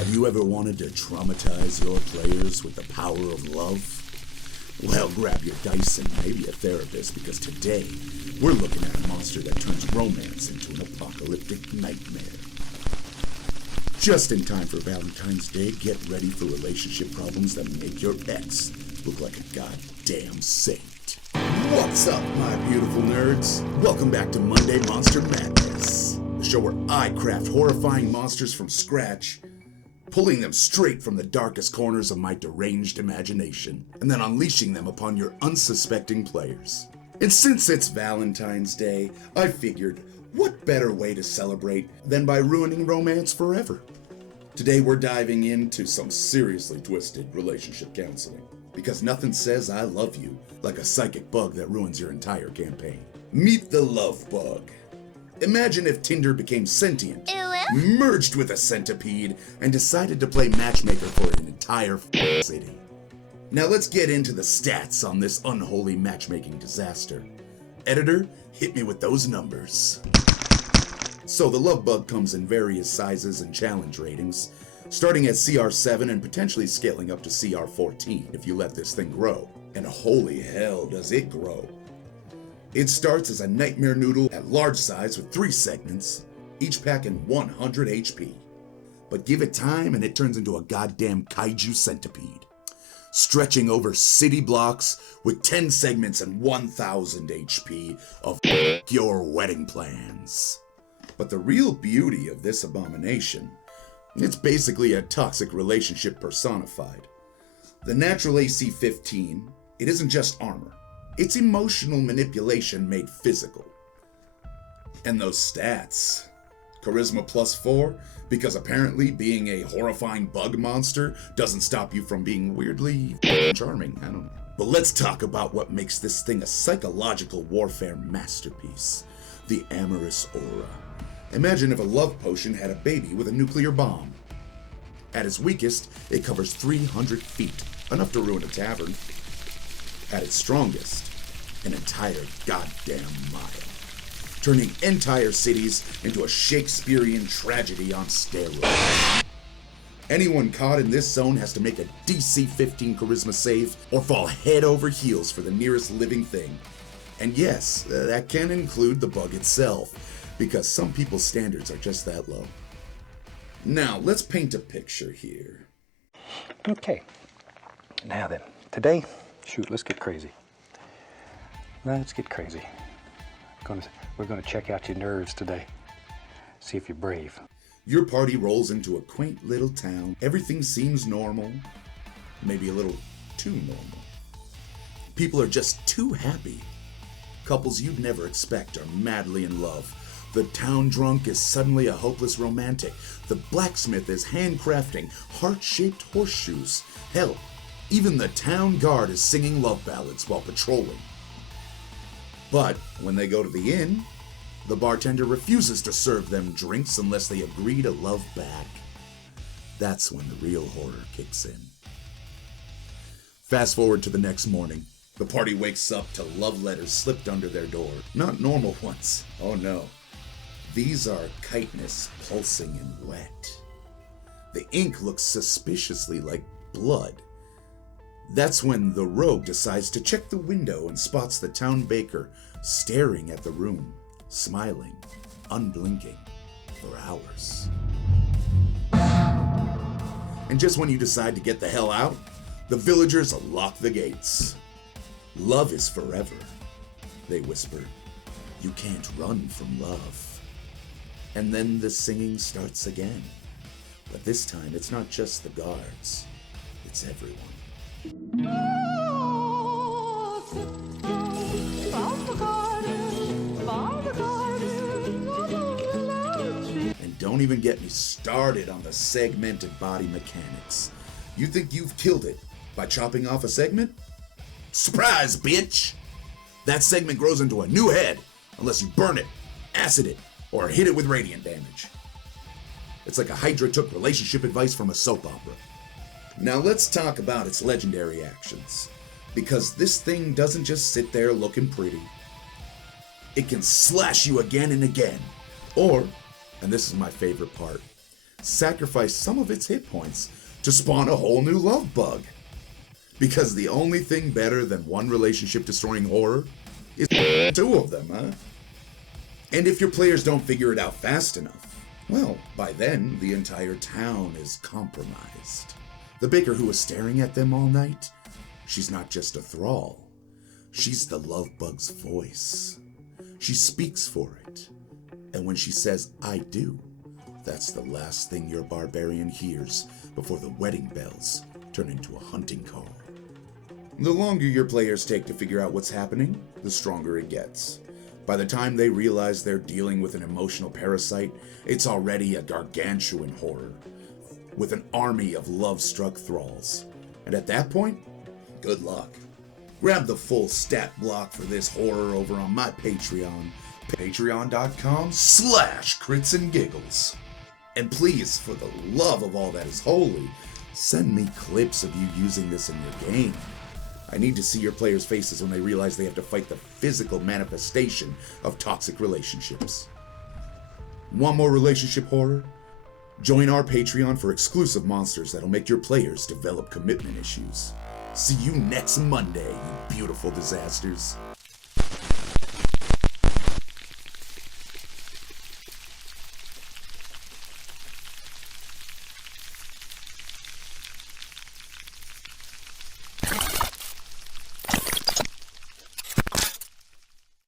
Have you ever wanted to traumatize your players with the power of love? Well, grab your dice and maybe a therapist, because today we're looking at a monster that turns romance into an apocalyptic nightmare. Just in time for Valentine's Day, get ready for relationship problems that make your ex look like a goddamn saint. What's up, my beautiful nerds? Welcome back to Monday Monster Madness, the show where I craft horrifying monsters from scratch, pulling them straight from the darkest corners of my deranged imagination, and then unleashing them upon your unsuspecting players. And since it's Valentine's Day, I figured, what better way to celebrate than by ruining romance forever? Today we're diving into some seriously twisted relationship counseling, because nothing says I love you like a psychic bug that ruins your entire campaign. Meet the love bug. Imagine if Tinder became sentient, merged with a centipede, and decided to play matchmaker for an entire city. Now let's get into the stats on this unholy matchmaking disaster. Editor, hit me with those numbers. So the love bug comes in various sizes and challenge ratings, starting at CR7 and potentially scaling up to CR14 if you let this thing grow. And holy hell does it grow. It starts as a nightmare noodle at large size with 3 segments, each packing 100 HP. But give it time and it turns into a goddamn kaiju centipede, stretching over city blocks with 10 segments and 1000 HP of your wedding plans. But the real beauty of this abomination, it's basically a toxic relationship personified. The natural AC 15, it isn't just armor. It's emotional manipulation made physical. And those stats. Charisma +4, because apparently being a horrifying bug monster doesn't stop you from being weirdly charming, I don't know. But let's talk about what makes this thing a psychological warfare masterpiece. The Amorous Aura. Imagine if a love potion had a baby with a nuclear bomb. At its weakest, it covers 300 feet, enough to ruin a tavern. At its strongest, an entire goddamn mile, turning entire cities into a Shakespearean tragedy on steroids. Anyone caught in this zone has to make a DC 15 charisma save or fall head over heels for the nearest living thing. And yes, that can include the bug itself, because some people's standards are just that low. Now, let's paint a picture here. Okay, now then, today, let's get crazy. Let's get crazy. We're gonna check out your nerves today. See if you're brave. Your party rolls into a quaint little town. Everything seems normal, maybe a little too normal. People are just too happy. Couples you'd never expect are madly in love. The town drunk is suddenly a hopeless romantic. The blacksmith is handcrafting heart-shaped horseshoes. Hell, even the town guard is singing love ballads while patrolling. But when they go to the inn, the bartender refuses to serve them drinks unless they agree to love back. That's when the real horror kicks in. Fast forward to the next morning. The party wakes up to love letters slipped under their door. Not normal ones. Oh no. These are chitinous, pulsing and wet. The ink looks suspiciously like blood. That's when the rogue decides to check the window and spots the town baker staring at the room, smiling, unblinking, for hours. And just when you decide to get the hell out, the villagers lock the gates. Love is forever, they whisper. You can't run from love. And then the singing starts again. But this time it's not just the guards, it's everyone. And don't even get me started on the segmented body mechanics. You think you've killed it by chopping off a segment? Surprise, bitch! That segment grows into a new head unless you burn it, acid it, or hit it with radiant damage. It's like a Hydra took relationship advice from a soap opera. Now let's talk about its legendary actions, because this thing doesn't just sit there looking pretty. It can slash you again and again, or, and this is my favorite part, sacrifice some of its hit points to spawn a whole new love bug. Because the only thing better than one relationship-destroying horror is two of them, huh? And if your players don't figure it out fast enough, well, by then, the entire town is compromised. The baker who was staring at them all night, she's not just a thrall. She's the love bug's voice. She speaks for it. And when she says, "I do," that's the last thing your barbarian hears before the wedding bells turn into a hunting call. The longer your players take to figure out what's happening, the stronger it gets. By the time they realize they're dealing with an emotional parasite, it's already a gargantuan horror, with an army of love-struck thralls. And at that point, good luck. Grab the full stat block for this horror over on my Patreon, patreon.com/crits and giggles. And please, for the love of all that is holy, send me clips of you using this in your game. I need to see your players' faces when they realize they have to fight the physical manifestation of toxic relationships. Want more relationship horror? Join our Patreon for exclusive monsters that'll make your players develop commitment issues. See you next Monday, you beautiful disasters.